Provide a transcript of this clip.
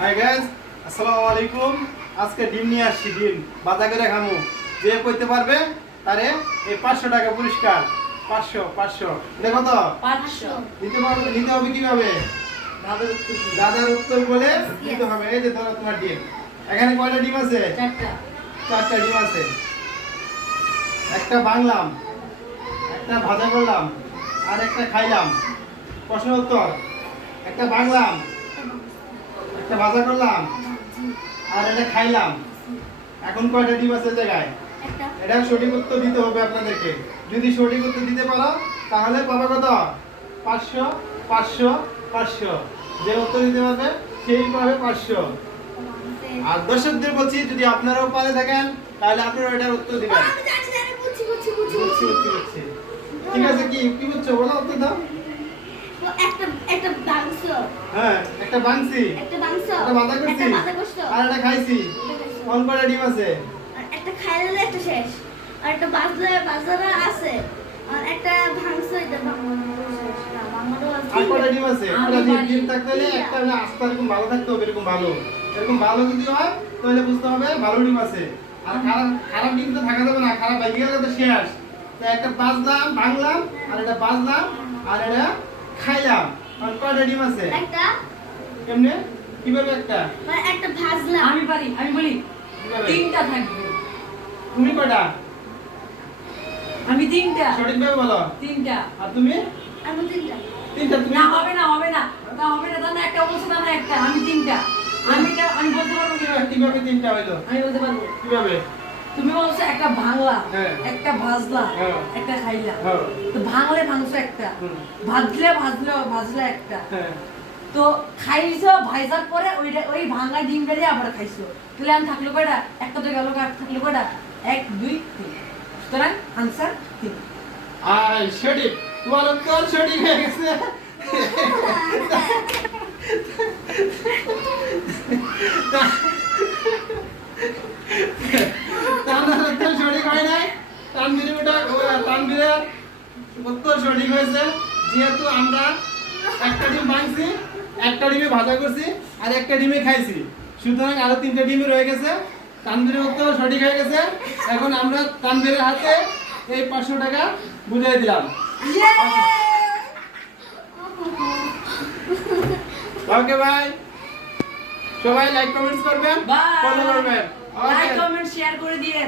Hi guys আসসালামু আলাইকুম। আজকে ডিম নিয়ে আসছি ডিম। বাজা করে খামু। যে কইতে পারবে তারে এই পাঁচশো টাকা পুরস্কার। পাঁচশো পাঁচশো। দেখো তো পাঁচশো। নিতে পারবে নিতে হবে কীভাবে? দাদার উত্তর বলে। নিতে হবে। এই যে ধরো তোমার ডিম। এখানে কয়টা ডিম আছে? চারটা। চারটা ডিম আছে। একটা বাংলাম একটা ভাজা করলাম আর একটা খাইলাম। প্রশ্ন উত্তর। একটা বাংলাম। একটা ভাজা করলাম। আর এটা খাইলাম। এখন কয়টা ডিম আছে জায়গায়? এটা সঠিক উত্তর দিতে হবে আপনাদেরকে। যদি সঠিক উত্তর দিতে পারো তাহলে পাবে কত? পাঁচশো পাঁচশো পাঁচশো। যে উত্তর দিতে পারবে সেই পাবে পাঁচশো। আর দর্শকদের বলছি যদি আপনারাও পারে থাকেন তাহলে আপনারা এটার উত্তর দিবেন। ঠিক আছে কি কি বুঝছ? বলো উত্তর দাও। একটা একটা মাংস হ্যাঁ একটা বাংসি। একটা মাংস একটা বাঁধা করছি একটা আর একটা খাইছি। কোন কয়টা ডিম আছে। একটা খাইলে একটা শেষ। আর একটা বাজলে বাজারে আছে। আর একটা ভাংস এটা আর কয়টা ডিম আছে। একটা ডিম ডিম থাকতে হলে একটা হলে আস্তে এরকম ভালো থাকতে হবে এরকম ভালো। এরকম ভালো যদি হয় তাহলে বুঝতে হবে ভালো ডিম আছে। আর খারাপ খারাপ ডিম তো থাকা যাবে না। খারাপ বাইকে গেলে তো শেষ। তো একটা বাজলাম ভাঙলাম আর এটা বাজলাম আর এটা খাইলাম। আর কয়টা ডিম আছে? একটা। কেমনে? কীভাবে একটা? মানে একটা ভাজলাম। আমি পারি আমি বলি তিনটা থাকবে। তুমি কয়টা? আমি তিনটা। সঠিকভাবে বলো। তিনটা। আর তুমি? আমি তিনটা। তিনটা তুমি? না হবে না হবে না। না হবে না তাহলে একটা বলছো তাহলে একটা। আমি তিনটা। আমি আমি বলতে পারব কীভাবে কীভাবে তিনটা হইল? আমি বলতে পারব। কীভাবে? তুমি বলছো একটা ভাঙলা হ্যাঁ। একটা ভাজলা হ্যাঁ। একটা খাইলা। হ্যাঁ। তো ভাঙলে ভাঙছো একটা ভাজলে ভাজলে ভাজলে একটা। হ্যাঁ। তো খাইছো ভাইজার পরে ওইটা ওই ভাঙা ডিমটা দিয়ে আবার খাইছো। তাহলে আমি থাকল কয়টা? একটা তো গেল থাকল কয়টা? এক দুই তিন। সুতরাং আনসার তিন। আর সঠিক। তোমার উত্তর সঠিক হয়ে গেছে তানভীর উত্তর সঠিক হয় নাই তানভীর ওটা তানভীরের উত্তর সঠিক হয়েছে। যেহেতু আমরা একটা ডিম ভাঙছি একটা ডিমে ভাজা করছি আর একটা ডিমে খাইছি। সুতরাং আরও তিনটা ডিমে রয়ে গেছে। তানভীরের উত্তর সঠিক হয়ে গেছে। এখন আমরা তানভীরের হাতে এই পাঁচশো টাকা বুঝিয়ে দিলাম। ওকে ভাই সবাই লাইক কমেন্টস করবেন? ফলো করবেন। লাইক কমেন্ট শেয়ার করে দিয়ে